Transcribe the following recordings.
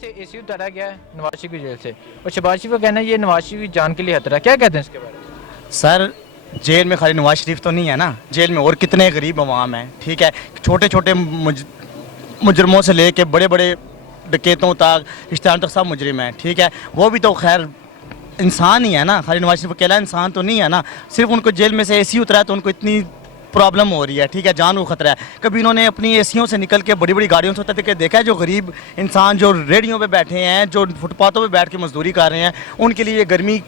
से एसी उतारा गया है नवाज शरीफ की जेल से, और शहबाज शरीफ का कहना है ये नवाज शरीफ की जान के लिए खतरा है, क्या कहते हैं इसके बारे में? सर जेल में खाली नवाज शरीफ तो नहीं है ना, जेल में और कितने गरीब अवाम हैं, ठीक है, छोटे छोटे मुजरमों से लेके बड़े बड़े डकैतों तक, रिश्तेदारों तक सब मुजरिम हैं, ठीक है, वो भी तो खैर इंसान ही है ना, खाली नवाज शरीफ अकेला इंसान तो नहीं है ना, सिर्फ उनको जेल में से एसी उतरा है तो उनको इतनी प्रॉब्लम हो रही है, ठीक है, जान को खतरा है। कभी इन्होंने अपनी एसीयों से निकल के बड़ी बड़ी गाड़ियों से उतरते देखा है? जो गरीब इंसान जो रेडियों पे बैठे हैं, जो फुटपाथों पे बैठ के मजदूरी कर रहे हैं, उनके लिए ये गर्मी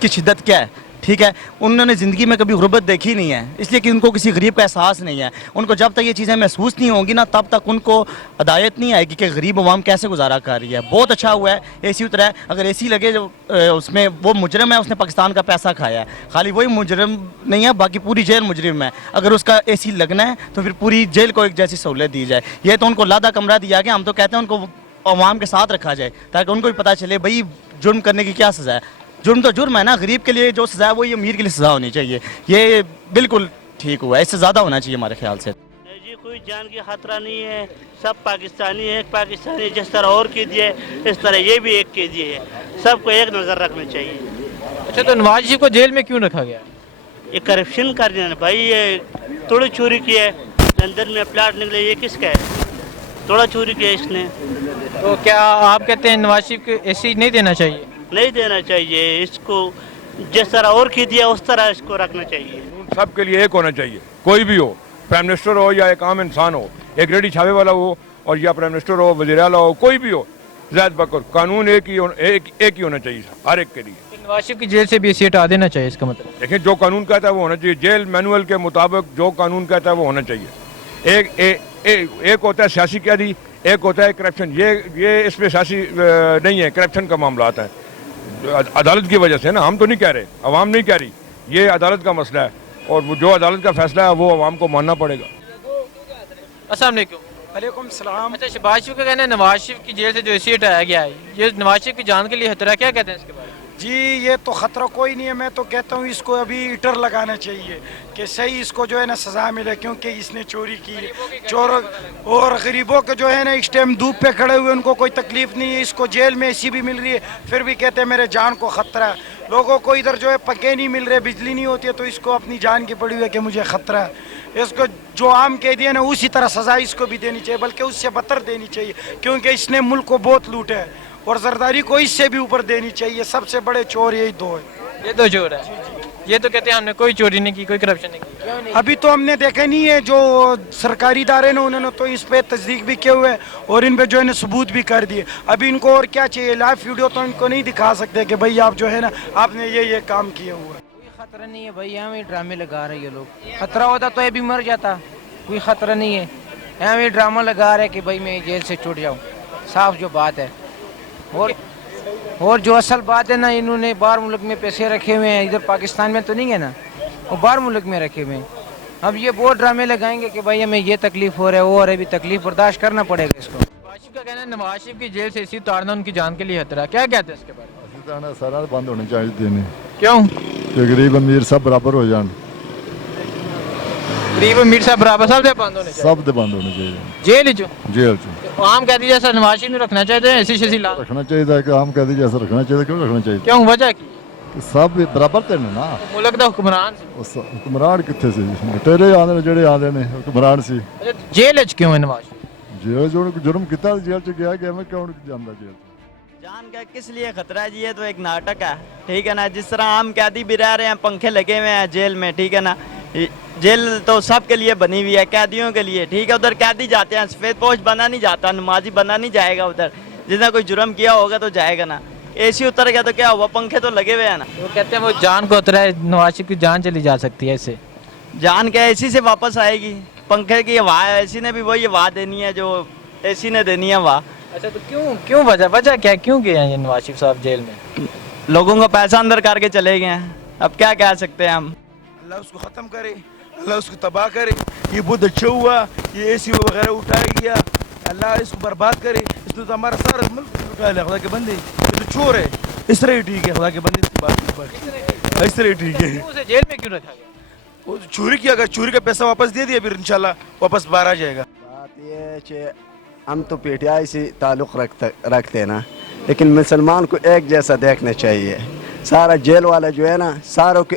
की शिद्दत क्या है, ठीक है, उन्होंने ज़िंदगी में कभी गुर्बत देखी नहीं है, इसलिए कि उनको किसी गरीब का एहसास नहीं है। उनको जब तक ये चीज़ें महसूस नहीं होंगी ना, तब तक उनको हदायत नहीं आएगी कि गरीब अवाम कैसे गुजारा कर रही है। बहुत अच्छा हुआ है एसी उतरा है, अगर एसी लगे जो उसमें वो मुजरम है, उसने पाकिस्तान का पैसा खाया है, खाली वही मुजरम नहीं है, बाकी पूरी जेल मुजरिम है। अगर उसका एसी लगना है तो फिर पूरी जेल को एक जैसी सहूलत दी जाए। ये तो उनको लादा कमरा दिया गया, हम तो कहते हैं उनको अवाम के साथ रखा जाए ताकि उनको भी पता चले भाई जुर्म करने की क्या सज़ा है। जुर्म तो जुर्म है ना, गरीब के लिए जो सज़ा है वो ये अमीर के लिए सज़ा होनी चाहिए। ये बिल्कुल ठीक हुआ है, इससे ज़्यादा होना चाहिए हमारे ख्याल से। नहीं जी, कोई जान की खतरा नहीं है, सब पाकिस्तानी है, एक पाकिस्तानी जिस तरह और कीजिए इस तरह ये भी एक कीजिए, सबको एक नज़र रखनी चाहिए। अच्छा, तो नवाज शरीफ को जेल में क्यों रखा गया? ये करप्शन कर रहे हैं भाई, ये तोड़ा चोरी किया है, लंदन में प्लाट निकले, ये किसका है? तोड़ा चोरी किया इसने। तो क्या आप कहते हैं नवाज शरीफ को एसी नहीं देना चाहिए? नहीं देना चाहिए इसको, जिस तरह और कीजिए उस तरह इसको रखना चाहिए। सबके लिए एक होना चाहिए, कोई भी हो, प्राइम मिनिस्टर हो या एक आम इंसान हो, एक रेडी छावे वाला हो और या प्राइम मिनिस्टर हो, वज़ीर आला हो, कोई भी हो, ज़ाहिर बकर कानून एक ही होना चाहिए हर एक के लिए। नवाज शरीफ की जेल से भी एसी हटा देना चाहिए, इसका मतलब? देखिए, जो कानून कहता है वो होना चाहिए, जेल मैनुअल के मुताबिक जो कानून कहता है वो होना चाहिए। एक होता है सियासी कैदी, एक होता है करप्शन। ये इसमें सियासी नहीं है, करप्शन का मामला आता है अदालत की वजह से ना, हम तो नहीं कह रहे, अवाम नहीं कह रही, ये अदालत का मसला है और वो जो अदालत का फैसला है वो अवाम को मानना पड़ेगा। अस्सलाम वालेकुम। वालेकुम सलाम। अच्छा, शहबाज शरीफ का कहना है नवाज शरीफ की जेल से जो एसी हटाया गया है ये नवाज शरीफ की जान के लिए खतरा, क्या कहते हैं इसके बारे में? जी ये तो ख़तरा कोई नहीं है, मैं तो कहता हूँ इसको अभी इटर लगाना चाहिए कि सही इसको जो है ना सज़ा मिले, क्योंकि इसने चोरी की है। चोर और गरीबों के जो है ना इस टाइम धूप पे खड़े हुए उनको कोई तकलीफ़ नहीं है, इसको जेल में एसी भी मिल रही है फिर भी कहते हैं मेरे जान को ख़तरा है। लोगों को इधर जो है पक्के नहीं मिल रहे, बिजली नहीं होती है तो इसको अपनी जान की पड़ी हुई है कि मुझे ख़तरा है। इसको जो आम कैदी है ना उसी तरह सज़ा इसको भी देनी चाहिए, बल्कि उससे बदतर देनी चाहिए, क्योंकि इसने मुल्क को बहुत लूटा है और जरदारी को इससे भी ऊपर देनी चाहिए। सबसे बड़े चोर यही दो है। ये दो चोर है। ये तो कहते हैं हमने कोई चोरी नहीं की, कोई करप्शन नहीं की। अभी तो हमने देखा नहीं है, जो सरकारी इदारे ने उन्होंने तो इस पे तस्दीक भी किए हुए हैं और इन पे जो है ना सबूत भी कर दिए। अभी इनको और क्या चाहिए? लाइव वीडियो तो इनको नहीं दिखा सकते कि भाई आप जो है ना आपने ये काम किया हुआ है। कोई खतरा नहीं है भाई, यहाँ में ड्रामे लगा रहे हैं लोग। खतरा होता तो ये भी मर जाता, कोई खतरा नहीं है। यहाँ में ड्रामा लगा रहे कि भाई मैं जेल से छूट जाऊँ, साफ जो बात है। और जो असल बात है ना, इन्होंने बाहर मुल्क में पैसे रखे हुए हैं, इधर पाकिस्तान में तो नहीं है ना, वो बाहर मुल्क में रखे हुए हैं। अब ये बहुत ड्रामे लगाएंगे कि भाई हमें ये तकलीफ हो रहा है, वो और अभी तकलीफ बर्दाश्त करना पड़ेगा इसको। नवाज शरीफ का कहना है नवाज शरीफ की जेल से एसी उतारना उनकी जान के लिए खतरा, क्या कहते हैं इसके बारे में? सारा बंद होने चाहिए। क्यों? कि गरीब अमीर सब बराबर हो जान, गरीब अमीर सब बराबर, सब दे बंद होने चाहिए, सब दे बंद होने चाहिए। जेल जो जेल आम कैदी जैसा नवाज शरीफ ने रखना चाहिए, एसी शेसी ला रखना चाहिए कि आम कैदी जैसा रखना चाहिए। क्यों रखना चाहिए? क्यों, वजह की? कि सब बराबर थे ना, मुल्क का हुक्मरान सी। हुक्मरान कितने से तेरे आंदे ने जेड़े आंदे ने हुक्मरान सी। अच्छा, जेल च क्यों है नवाज? जेल जो जुर्म किया जेल च गया कि मैं क्यों जांदा जेल? जान का किस लिए खतरा है जी? ये तो एक नाटक है, ठीक है ना। जिस तरह आम कैदी भी रह रहे हैं, पंखे लगे हुए हैं जेल में, ठीक है ना। जेल तो सब के लिए बनी हुई है, कैदियों के लिए, ठीक है। उधर कैदी जाते हैं, सफ़ेद पोश बना नहीं जाता, नमाजी बना नहीं जाएगा उधर। जिसने कोई जुर्म किया होगा तो जाएगा ना। एसी उतर गया तो क्या हुआ, पंखे तो लगे हुए हैं ना। वो कहते हैं वो जान को खतरा है, नवाज शरीफ की जान चली जा सकती है इससे। जान क्या एसी से वापस आएगी? पंखे की हवा है, एसी ने भी वही हवा देनी है जो एसी ने देनी है हवा। अच्छा, तो क्यों वजह क्या, क्यों गए हैं ये नवाज शरीफ साहब जेल में? लोगों का पैसा अंदर करके चले गए हैं, अब क्या कह सकते हैं हम। अल्लाह उसको ख़त्म करे, अल्लाह उसको तबाह करे। ये बहुत अच्छा हुआ, ये एसी वगैरह उठाया गया, अल्लाह इसको बर्बाद करे। इसने तो हमारा सारा मुल्क उठा लिया, खुदा के बंदे। ये तो चोर है, इस तरह ही ठीक है, खुदा के बंदे की बात इस तरह ही ठीक है। उसे जेल में क्यों रखा गया? वो चोरी किया, अगर चोरी का पैसा वापस दे दिया फिर इंशाल्लाह वापस बाहर आ जाएगा। बात ये है हम तो पीटीआई से ताल्लुक़ रखते हैं ना, लेकिन मुसलमान को एक जैसा देखना चाहिए। सारा जेल वाला जो है ना, सारों को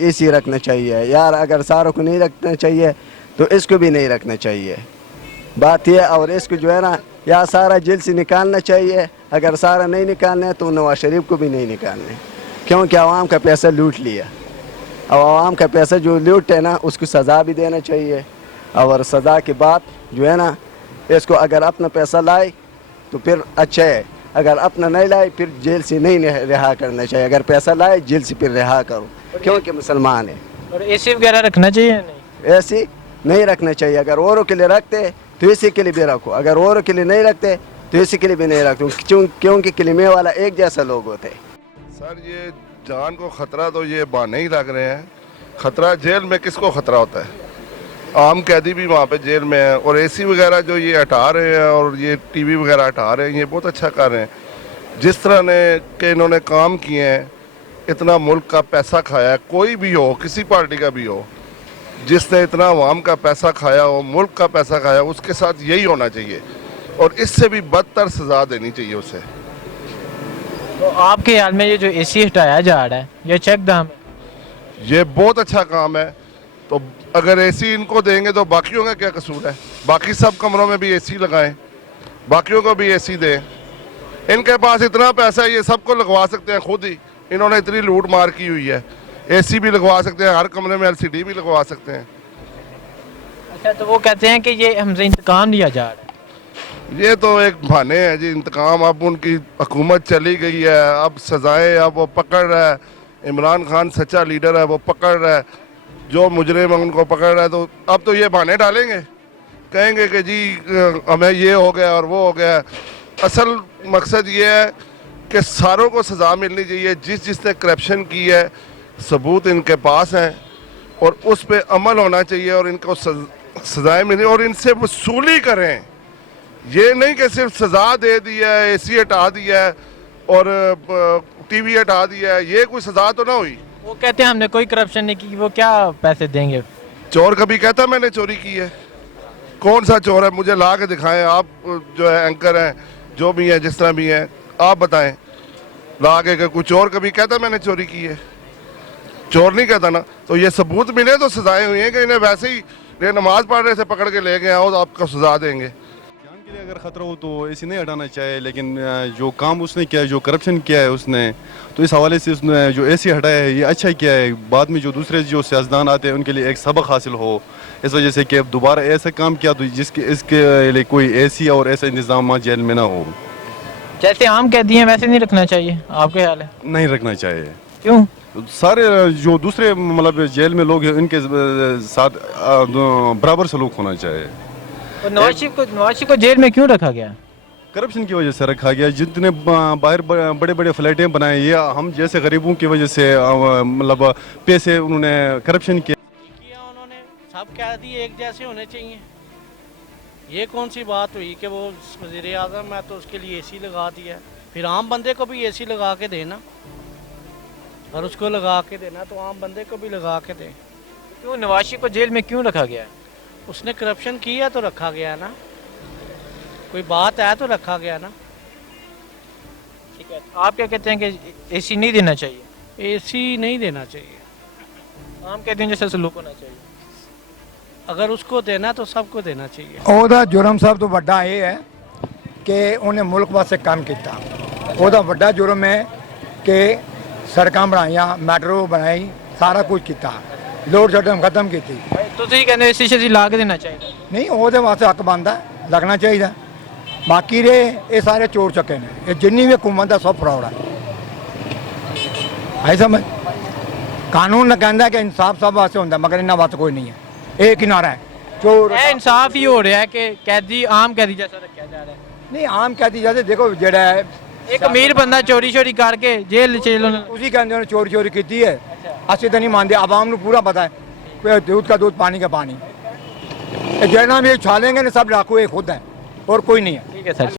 ऐसी रखना चाहिए यार। अगर सारों को नहीं रखना चाहिए तो इसको भी नहीं रखना चाहिए, बात यह। और इसको जो है ना, या सारा जेल से निकालना चाहिए, अगर सारा नहीं निकालना है तो नवाज शरीफ को भी नहीं निकालना है, क्योंकि आवाम का पैसा लूट लिया। अब आवाम का पैसा जो लूटे ना, उसको सज़ा भी देना चाहिए। और सज़ा के बाद जो है ना, इसको अगर अपना पैसा लाए तो फिर अच्छा है, अगर अपना नहीं लाए फिर जेल से नहीं रिहा करना चाहिए। अगर पैसा लाए जेल से फिर रिहा करो, क्योंकि मुसलमान है। और एसी वगैरह रखना चाहिए या नहीं? ऐसी नहीं रखना चाहिए। अगर औरों के लिए रखते तो इसी के लिए भी रखो, अगर औरों के लिए नहीं रखते तो इसी के लिए भी नहीं रखो, क्योंकि कलीमे वाला एक जैसा लोग होते हैं। सर ये जान को ख़तरा तो ये बहाने ही लग रहे हैं। ख़तरा जेल में किसको ख़तरा होता है? आम कैदी भी वहाँ पे जेल में है। और एसी वगैरह जो ये हटा रहे हैं और ये टीवी वगैरह हटा रहे हैं, ये बहुत अच्छा कर रहे हैं। जिस तरह के इन्होंने काम किए हैं, इतना मुल्क का पैसा खाया है, कोई भी हो, किसी पार्टी का भी हो, जिसने इतना अवाम का पैसा खाया हो, मुल्क का पैसा खाया, उसके साथ यही होना चाहिए और इससे भी बदतर सज़ा देनी चाहिए उसे। तो आपके ख्याल में ये जो एसी हटाया जा रहा है, ये चेक दाम है? ये बहुत अच्छा काम है। तो अगर एसी इनको देंगे तो बाकियों का क्या कसूर है? बाकी सब कमरों में भी एसी लगाएं, बाकियों को भी एसी दें। इनके पास इतना पैसा है, ये सबको लगवा सकते हैं खुद ही। इन्होंने इतनी लूट मार की हुई है, एसी भी लगवा सकते हैं, हर कमरे में एलसीडी भी लगवा सकते हैं। अच्छा, तो वो कहते हैं कि ये हमसे इंतकाम लिया जा रहा है। ये तो एक बहाने हैं जी, इंतकाम। अब उनकी हुकूमत चली गई है, अब सजाएं अब वो पकड़ रहा है। इमरान खान सच्चा लीडर है, वो पकड़ रहा है, जो मुजरिम है उनको पकड़ रहा है। तो अब तो ये बहाने डालेंगे, कहेंगे कि जी हमें ये हो गया और वो हो गया। असल मकसद ये है कि सारों को सज़ा मिलनी चाहिए। जिसने करप्शन की है, सबूत इनके पास हैं और उस पर अमल होना चाहिए और इनको सज़ाएँ मिलें और इनसे वसूली करें। ये नहीं कि सिर्फ सज़ा दे दी है, एसी हटा दिया है और टीवी हटा दिया है, ये कोई सज़ा तो ना हुई। वो कहते हैं हमने कोई करप्शन नहीं की, वो क्या पैसे देंगे? चोर कभी कहता मैंने चोरी की है? कौन सा चोर है? मुझे ला के दिखाएं। आप जो है एंकर हैं, जो भी हैं, जिस तरह भी हैं, आप बताएं ला के कोई चोर कभी कहता मैंने चोरी की है? चोर नहीं कहता ना। तो ये सबूत मिले तो सजाएं हुई हैं कि इन्हें वैसे ही नमाज पढ़ रहे थे पकड़ के ले गए आओ तो आपको सजा देंगे। के लिए अगर ख़तरा हो तो ऐसे नहीं हटाना चाहिए, लेकिन जो काम उसने किया है, जो करप्शन किया है उसने, तो इस हवाले से उसने जो ऐसे हटाया है ये अच्छा किया है। बाद में जो दूसरे जो सियासतदान आते हैं उनके लिए एक सबक हासिल हो, इस वजह से कि अब दोबारा ऐसा काम किया तो इसके लिए कोई ऐसी और ऐसा इंतजाम जेल में ना हो। जैसे आम कैदी हैं वैसे नहीं रखना चाहिए, आपके ख्याल है? नहीं रखना चाहिए। क्यों? सारे जो दूसरे मतलब जेल में लोग हैं उनके साथ बराबर सलूक होना चाहिए। और नवाज शरीफ को जेल में क्यों रखा गया? करप्शन की वजह से रखा गया। जितने बाहर बड़े बड़े फ्लैटें बनाए, ये हम जैसे गरीबों की वजह से मतलब पैसे उन्होंने करप्शन किया उन्होंने। सब कैदी एक जैसे होने चाहिए। ये कौन सी बात हुई कि वो वज़ीर आज़म है तो उसके लिए एसी लगा दिया? फिर आम बंदे को भी एसी लगा के देना, और उसको लगा के देना तो आम बंदे को भी लगा के दें। क्यों नवाज शरीफ को जेल में क्यों रखा गया? उसने करप्शन किया तो रखा गया ना, कोई बात है तो रखा गया ना। ठीक है, आप क्या कहते हैं कि एसी नहीं देना चाहिए? एसी नहीं देना चाहिए, आम कैदियों जैसा सलूक होना चाहिए। अगर उसको देना तो सबको देना चाहिए। ਉਹਦਾ ਜੁਰਮ ਸਭ ਤੋਂ ਵੱਡਾ ਇਹ ਹੈ ਕਿ ਉਹਨੇ ਮੁਲਕ ਵਾਸਤੇ ਕੰਮ ਕੀਤਾ। ਉਹਦਾ ਵੱਡਾ ਜੁਰਮ ਹੈ ਕਿ ਸੜਕਾਂ ਬਣਾਈਆਂ, ਮੈਟਰੋ ਬਣਾਈ, ਸਾਰਾ ਕੁਝ ਕੀਤਾ, ਲੋਡ ਸ਼ੈਡਿੰਗ ਖਤਮ ਕੀਤੀ। ਤੁਸੀਂ ਕਹਿੰਦੇ ਏਸੀ ਸ਼ੇਸੀ ਲਾ ਕੇ ਦੇਣਾ ਚਾਹੀਦਾ? ਨਹੀਂ, ਉਹਦੇ ਵਾਸਤੇ ਹੱਕ ਬਣਦਾ, ਲੱਗਣਾ ਚਾਹੀਦਾ। ਬਾਕੀ ਦੇ ਇਹ ਸਾਰੇ ਚੋਰ ਚੱਕੇ ਨੇ, ਇਹ ਜਿੰਨੀ ਵੀ ਹਕੂਮਤ ਦਾ ਸਭ ਫਰਾਡ ਹੈ। ਆਈ ਸਮਝ? ਕਾਨੂੰਨ ਕਹਿੰਦਾ ਕਿ ਇਨਸਾਫ ਸਭ ਵਾਸਤੇ ਹੁੰਦਾ, ਮਗਰ ਇਹਨਾਂ ਵਾਸਤੇ ਕੋਈ ਨਹੀਂ ਹੈ। ਇਹ ਕਿਨਾਰਾ ਹੈ ਚੋਰ। ਇਹ ਇਨਸਾਫ ਹੀ ਹੋ ਰਿਹਾ ਹੈ ਕਿ ਕੈਦੀ ਆਮ ਕੈਦੀ ਜੈਸਾ ਰੱਖਿਆ ਜਾ ਰਿਹਾ ਹੈ। ਨਹੀਂ, ਆਮ ਕੈਦੀ ਜੈਸੇ ਦੇਖੋ ਜਿਹੜਾ ਹੈ ਇੱਕ ਅਮੀਰ ਬੰਦਾ ਚੋਰੀ ਕਰਕੇ ਜੇਲ੍ਹ ਚ ਤੁਸੀਂ ਕਹਿੰਦੇ ਹੋ ਚੋਰੀ ਕੀਤੀ ਹੈ, ਅਸੀਂ ਤਾਂ ਨਹੀਂ ਮੰਨਦੇ। ਆਵਾਮ ਨੂੰ ਪੂਰਾ ਪਤਾ है दूध का दूध पानी का पानी। जितना भी छालेंगे ना सब डाकू एक खुद है और कोई नहीं है। ठीक है सर।